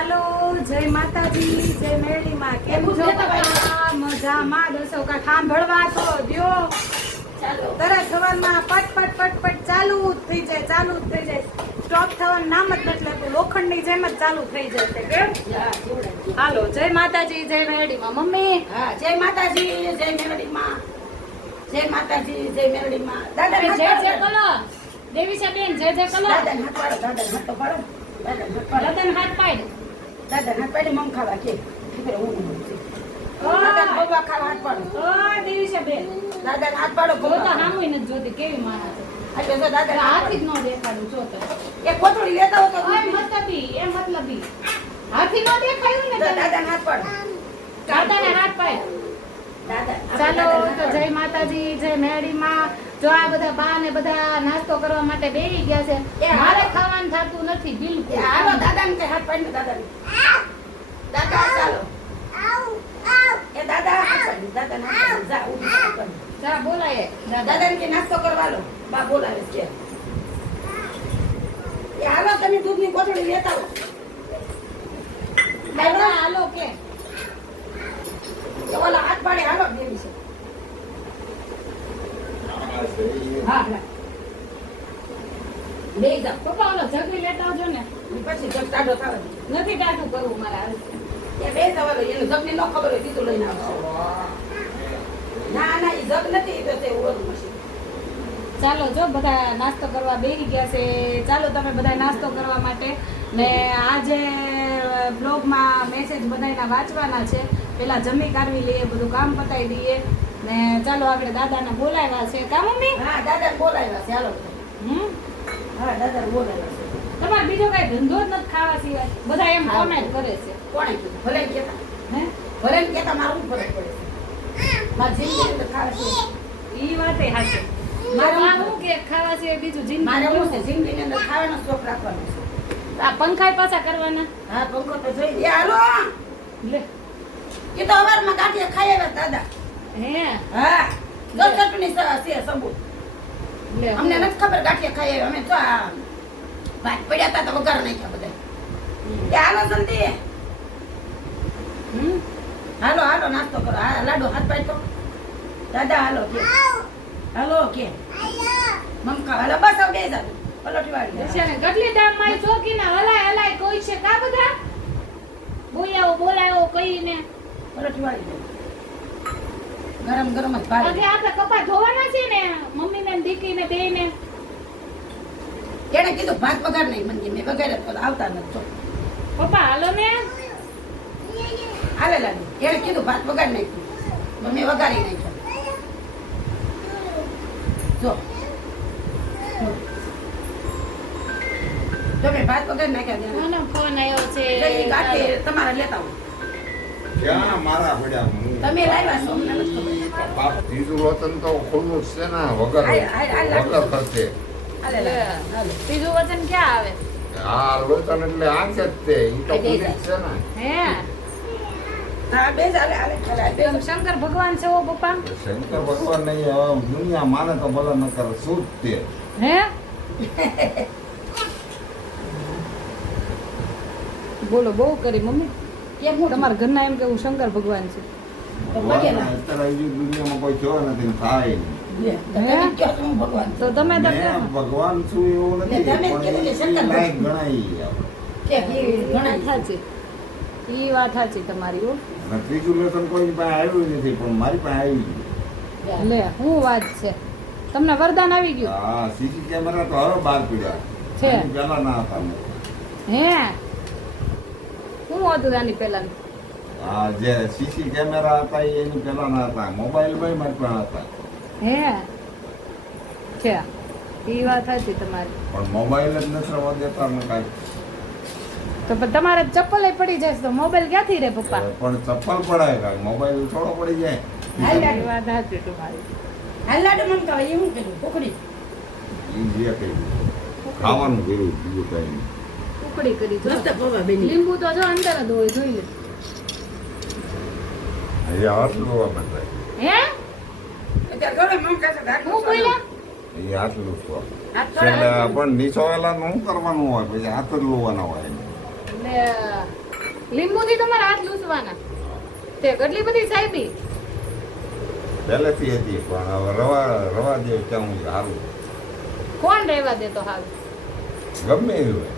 ચાલો જય માતાજી જય મેરડીમાં કેમ છો બધા મજામાં દોસ્તો કા સાંભળવા તો દ્યો તરત સવારમાં પટ ચાલુ જ થઈ જાય સ્ટોપ થવાનું નામ જ નથી લેતું લોખંડની જેમ જ ચાલુ થઈ જાય છે કેમ હાલો જય માતાજી જય મેરડીમાં મમ્મી હા જય માતાજી જય મેરડીમાં જય માતાજી જય મેરડીમાં દાદા જય જય કલો દેવીસા બેન જય જય કલો દાદા હાથ પાડો દાદા હાથ તો પાડો લગન હાથ પાડ દાદા હાથ પાડી મમ ખાવા કે ફિકર હું દાદા બબા ખાવા હાથ પાડો ઓ દેવીસા બેન દાદા હાથ પાડો જો તો હામુય નથી જોતી કેવી મારા છે એટલે જો દાદા હાથ જ ન દેખાડું જો તો એ કોથળી લેતા હો તો ઓય મતલબી હાથી ન દેખાયું ને દાદા હાથ પાડો દાદાને હાથ પાડ દાદા ચાલો તો જય માતાજી જય મેરડીમાં જો આ બધા બા ને બધા નાસ્તો કરવા માટે બેસી ગયા છે મારે ખાવાનું થતું નથી બિલકુલ હાલો દાદાને કે હાથ પાડી દાદાને દાદા ચાલો એ દાદા હાથ પાડી દાદાને જા ઉઠી જા બોલાય દાદાને કે નાસ્તો કરવા લો બા બોલાવે છે એ હાલો તમે દૂધની કોથળી લેતા હો દાદા હાલો કે તો ઓલા હાથ પાડે હાલો દેવી છે હા બે જાવ પપ્પા ઓલો જગવી લેતા આવજો ને પછી જગ ટાઢો થાય નથી ટાટું કરવું મારે હાલ એ બે જવાનો એનું જગની ન ખબર હોય દીધું લઈને આવશે ના ના એ જગ નથી એ તો તે ઓલું મશીન ચાલો જો બધા નાસ્તો કરવા બેસી ગયા છે ચાલો તમે બધા નાસ્તો કરવા માટે ને આજે બ્લોગમાં મેસેજ બધાના વાંચવાના છે પેલા જમી કાઢવી લઈએ બધું કામ પતાવી દઈએ ને ચાલો આપણે દાદાને બોલાવ્યા છે કા મમ્મી હા દાદા બોલાવ્યા છે હાલો હા દાદા બોલાવ્યા છે તમારે બીજો કઈ ધંધો જ નથી ખાવા સિવાય બધા એમ કોમેન્ટ કરે છે કોણે કીધું ભલે કેતા હે ભલે કેતા મારું ફરક પડે છે મારી જિંદગી અંદર ખાવા છે ઈ વાતે સાચી મારે હું કે ખાવા સિવાય બીજું મારે જિંદગી હું છે જિંદગીની અંદર ખાવાનો શોખ રાખવાનો છે આ પંખાય પાછા કરવાના હા પંખો તો જોઈ એ હાલો લે એ તો અવારમાં ગાંઠિયા ખાઈ આવ્યા દાદા હે હા જો ચટણી છે સબૂત લે અમને નથી ખબર ગાંઠિયા ખાઈ આવ્યા અમે તો આ ભાત પડ્યા હતા તો વઘાર નાખ્યા બધા એ હાલો જલ્દી હાલો હાલો નાસ્તો કરો હા લાડુ હાથ પાડ તો દાદા હાલો કે હાલો કે મમકા હાલો બસ હવે બે જાવ પલોટી વાળી છે ને ગટલી ડામ માં ચોકીના હલાય કોઈ છે કા બધા બોલાવો કઈને પલોટી વાળી ગરમ ગરમ જ ભાત આગે આપણે કપા ધોવાના છે ને મમ્મી ને દીકરીને બેયને એને કીધું ભાત વઘાર નહીં મને મેં વઘાર્યા તો આવતા નથી તો પપ્પા હાલો ને હાલે લાડુ એને કીધું ભાત વઘાર નહીં તો મેં વઘારી નાખ્યો જો તમે ભાત વઘાર નાખ્યા મને ફોન આવ્યો છે જઈ ગાંઠે તમારે લેતા આવો ક્યાં મારા પડ્યા હું તમે લાવ્યા છો અમને નથી ખબર બાપ ત્રીજું વતન તો ખુલ્લું જ છે ને વગર વગર ખર્ચે હાલે લાડુ હાલો ત્રીજું વચન ક્યાં આવે આ વતન એટલે આ છે જ તે ઈ તો ખુલ્લી જ છે ને હે હા બે હાલે હાલે હાલે બે એમ શંકર ભગવાન છે ઓ પપ્પા શંકર ભગવાન નહીં હવે દુનિયા માને તો ભલે ન કરે શું જ તે હે બોલો બહુ કરી મમ્મી કેમ હું તમારા ઘરના એમ કે હું શંકર ભગવાન છું તો બગે ના અત્યારે હજી દુનિયામાં કોઈ જોવા નથી થાય નહીં. તમે કહો છો હું ભગવાન તો તમે તો મેં ભગવાન છું એવું નથી તમે જ કીધું કે શંકર પણ ઈ લાયક ગણાય આપણે. કે ઘણા સાચી ઈ વાત સાચી તમારી હો અને ત્રીજું લેસન કોઈ પાસે આવ્યું નથી પણ મારી પાસે આવી ગયું. લે હું વાત છે તમને વરદાન આવી ગયું હા સીસી કેમેરા તો હવે બહાર પડ્યા છે. આની પહેલા ના હતા હે હું હતું આની પેલા હા જે સીસી કેમેરા હતા એ એની પહેલા ના હતા મોબાઈલ ભાઈ મારી પાસે હતા હે છે ઈ વાત સાચી તમારી પણ મોબાઈલ જ નથી રવા દેતા ને કાંઈ. તો પણ તમારે ચપ્પલ પડી જશે તો મોબાઈલ ક્યાંથી રે પપ્પા પણ ચપ્પલ પડાય કાંઈ મોબાઈલ થોડો પડી જાય ઈ વાત સાચી તમારી હાલ લાડુ મમ તો એ હું કીધું કોકડી ઈ જે કઈ ખાવાનું કર્યું બીજું કઈ નહીં. ઉકળી કરી જો. મસ્ત પવા બેની લીંબુ તો જો અંદર જ હોય જોઈ લે એ હાથ લોવા બંધાય હે અત્યારે ઘણો મમ કાસે દાખલો હું બોલ્યા એ હાથ લૂસવો હાથ છેલ્લે થોડા પણ નીચો વેલા નું કરવાનું હોય પછી હાથ જ લોવાના હોય લે લીંબુથી તમારા હાથ લૂસવાના તે કેટલી બધી સાહેબી પહેલેથી હતી પણ હવે રવા દે કેવું સારું કોણ રહેવા દે તો હાલ ગમે એવું હોય.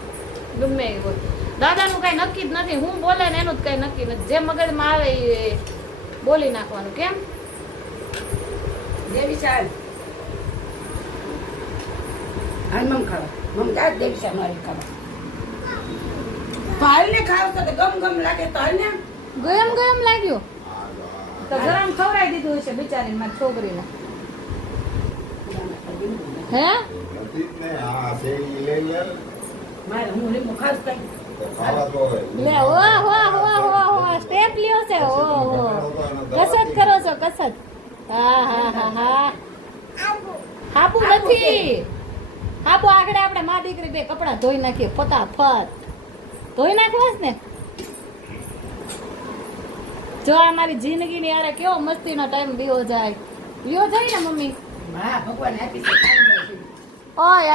ગમે એવું હોય. દાદાનું કઈ નક્કી જ નથી હું બોલે ને એનું જ કઈ નક્કી નથી જે મગજમાં આવે એ બોલી નાખવાનું કેમ દેવી સાહેબ હાલ મમ ખાવા મમ જા દેવી સાહેબ મારી ખાવા તો હાલ ને ખાવ તો ગમ ગમ લાગે તો હાલ ને ગયમ લાગ્યું તો ગરમ ખવડાવી દીધું હશે બિચારીને મારી છોકરીને હે નથી જ ને આ શેરડી લઈ લે મારે હું લીંબુ ખાસ કઈ તો ખાવા તો હોય. લે હો સ્ટેપ લ્યો છે હો કસરત કરો છો કસરત હા હાબુ નથી હાબુ આગળ આપણે માં દીકરી બે કપડા ધોઈ નાખીએ ફટાફટ ધોઈ નાખવા જ ને જો અમારી જિંદગીની યારે કેવો મસ્તીનો ટાઈમ વિયો જાય ને મમ્મી હા ભગવાન આપી છે ખાઈ લે છે. ઓય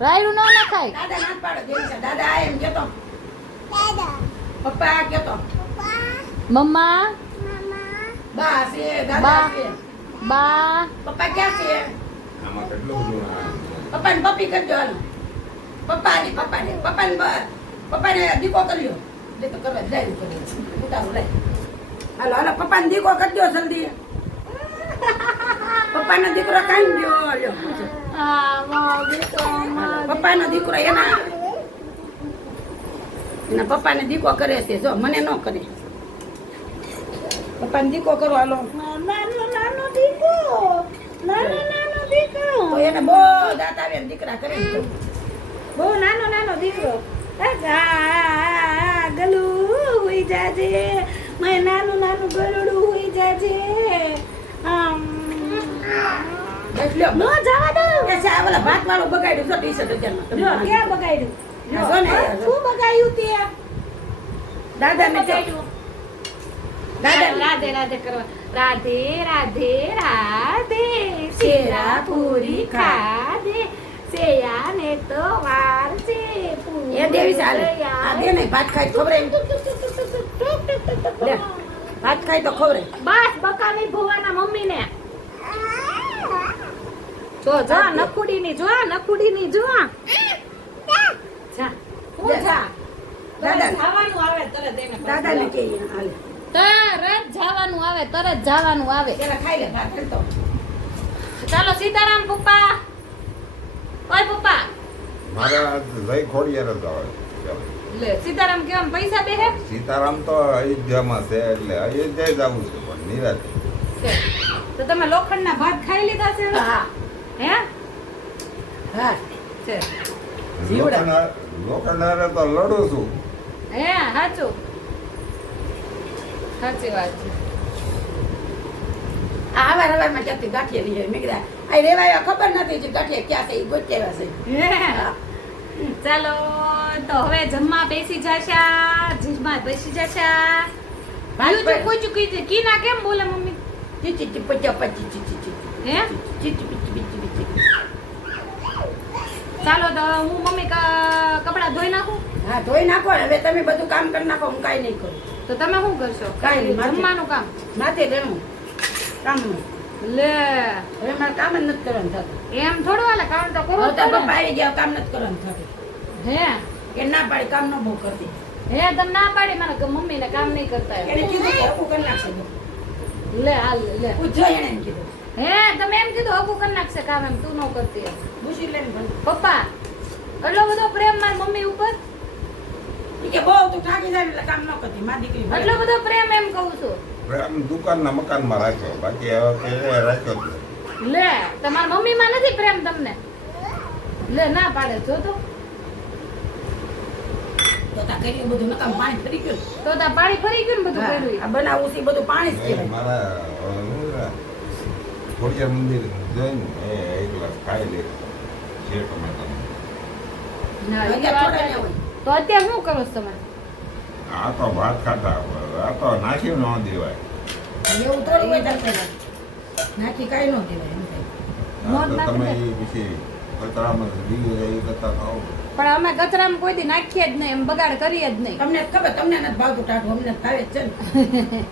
રાયડું ન નખાય દાદા ના પાડો દેવી સાહેબ દાદા આ એમ કેતો પપ્પા કેતો મમ્મા બા છે દાદા બા. છે બા પપ્પા ક્યાં છે આમાં કેટલું બધું પપ્પાને પપ્પી કરજો હાલો પપ્પાને દીકો કર્યો જે તો કરવા જાય ઉતારો લે હાલો પપ્પાને દીકો કરજો જલ્દી પપ્પાનો દીકરો કાઈ ગયો લ્યો પપ્પાનો દીકરો એના પપ્પાને દીકો કરે છે જો મને ન કરે પપ્પાને દીકો કરો હાલો નાનો દીકો તો એને બહુ દાંત આવે ને દીકરા કરે ને તો. બહુ નાનો દીકરો ગલુ હોઈ જાજે મેં નાનું ગળુડું હોઈ જાજે એટલે નો જવા દો એ છે આ ઓલા ભાત વાળું બગાડ્યું છે ટી-શર્ટ જો અત્યારમાં. ક્યાં બગાડ્યું હા, જો ને. શું બગાડ્યું તે દાદાને કહો. રાધે રાધે કરવા રાધે રાધે રાધે શેરા પૂરી ખાધે સેયા ને તો વાર છે એ દેવી ચાલે આ દે ને ભાત ખાય તો ખબર લે ભાત ખાય તો ખબર બસ બકા નહીં ભોવાના મમ્મી ને જો નખુડી ની જો જા હું જા દાદા જવાનું આવે તરત એને દાદાને કે હાલે તરત જવાનું આવે પેલા ખાઈ લે ભાત હાલ તો ચાલો સીતારામ પપ્પા ઓય પપ્પા મારે જય ખોડિયાર જ આવે ચાલો. લે સીતારામ કેવા પૈસા બે હે સીતારામ તો અયોધ્યામાં છે એટલે અયોધ્યા જ આવું છે પણ નિરાતે તો તમે લોખંડના ભાત ખાઈ લીધા છે હા હે હા છે જીવડા. લોખંડારે તો લડું છું હે સાચું સાચી વાત છે આ હવારમાં ક્યાંથી ગાંઠિયા લઈ આવી મેં કીધા આ રેવાયા ખબર નથી જે ગાંઠિયા ક્યાં છે એ ગોઠવ્યા છે હે. ચાલો તો હવે જમવા બેસી જશા જીજમાં બેસી જશા ભાત પર- કોઈ ચૂકી છે કીના કેમ બોલે મમ્મી ચીચી ચીપચા પચી ચીચી ચીચી હે ચીચી પીચી પીચી પીચી ચાલો તો હું મમ્મી કપડા ધોઈ નાખું હા ધોઈ નાખો ને. હવે તમે બધું કામ કરી નાખો હું કાંઈ નહીં કરું તો તમે શું કરશો કાંઈ નહીં, માથે. જમવાનું કામ માથે દેણું કામનું લે હવે મારે કામ જ નથી કરવાનું થતું એમ થોડું હાલે કામ તો કરવું હવે જ તાર પડે. પપ્પા આવી ગયા કામ નથી કરવાનું થતું હે કે ના પાડી કામ ન બહુ કરતી હે તમે ના પાડી મને કે મમ્મી ને કામ નહીં કરતા એમ. એને કીધું કે હરખું કરી નાખશે બધું. લે હાલ લે પૂછજો એને એમ કીધું હે તમે એમ કીધું હકું કરી નાખશે કામ એમ તું ન કરતી એમ. પૂછી લઈને ભલે. પપ્પા એટલો બધો પ્રેમ મારી મમ્મી ઉપર ઈ કે બહુ તું થાકી જાય ને એટલે કામ ન કરતી મારી દીકરી ભલે. એટલો બધો પ્રેમ એમ કહું છું પ્રેમ દુકાનના મકાનમાં રાખ્યો બાકી હવે કે રાખ્યો જ નથી. લે તમારી મમ્મી માં નથી પ્રેમ તમને લે ના પાડે જો તો તો તા કર્યું બધું નકામ પાણી ફરી ગયું તો તા પાણી ફરી ગયું ને બધું હા, કર્યું આ બનાવવું છે ઈ બધું પાણી જ એ કહેવાય મારા ખોડિયાર મંદિર જોઈને એક ગ્લાસ ખાઈ લે છે ટમેટા ના, એ અત્યારે વાત થોડા ને હોય. તો અત્યારે શું કરો છો તમે આ તો ભાત ખાતા આ તો નાખ્યું ન દેવાય એવું થોડું હોય તાર પહેલા. નાખી કાંઈ ન દેવાય એમ થાય. આ તો તમે એ પછી કચરામાં બીજું એ કરતા ખાઓ પણ અમે કચરામાં કોઈ દી નાખીએ જ નહીં, એમ બગાડ કરીએ જ નહીં. તમને ખબર, તમને નથી ભાવતું ટાઢું, અમને ભાવે જ છે ને.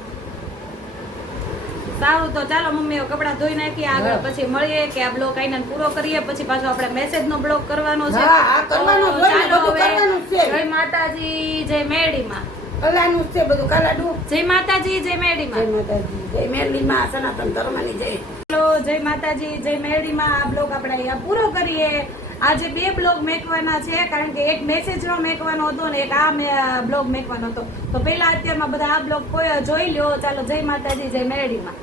સારું, તો ચાલો મમ્મીઓ કપડાં ધોઈ નાખીએ, આગળ પછી મળીએ કે આ બ્લોગ આઈને પૂરો કરીએ, પછી પાછો આપણે મેસેજ નો બ્લોગ કરવાનો છે. હા, આ કરવાનો જ હોય ને, ચાલો બધું હવે. કરવાનું જ છે. જય માતાજી, જય મેરડીમાં. કલાનું જ છે બધું, કાલાડું. જય માતાજી, જય જય મેરડીમાં. માતાજી, જય મેરડીમાં, સનાતન ધર્મની જય. ચાલો, જય માતાજી, જય મેરડીમાં. આ બ્લોગ આપણે અહીંયા પૂરો કરીએ. આજે 2 બ્લોગ મેકવાના છે, કારણ કે એક મેસેજ નો મેકવાનો હતો ને એક આ બ્લોગ મેકવાનો હતો. તો પહેલા અત્યારમાં બધા આ બ્લોગ જોઈ લ્યો. ચાલો, જય માતાજી, જય મેરડીમાં.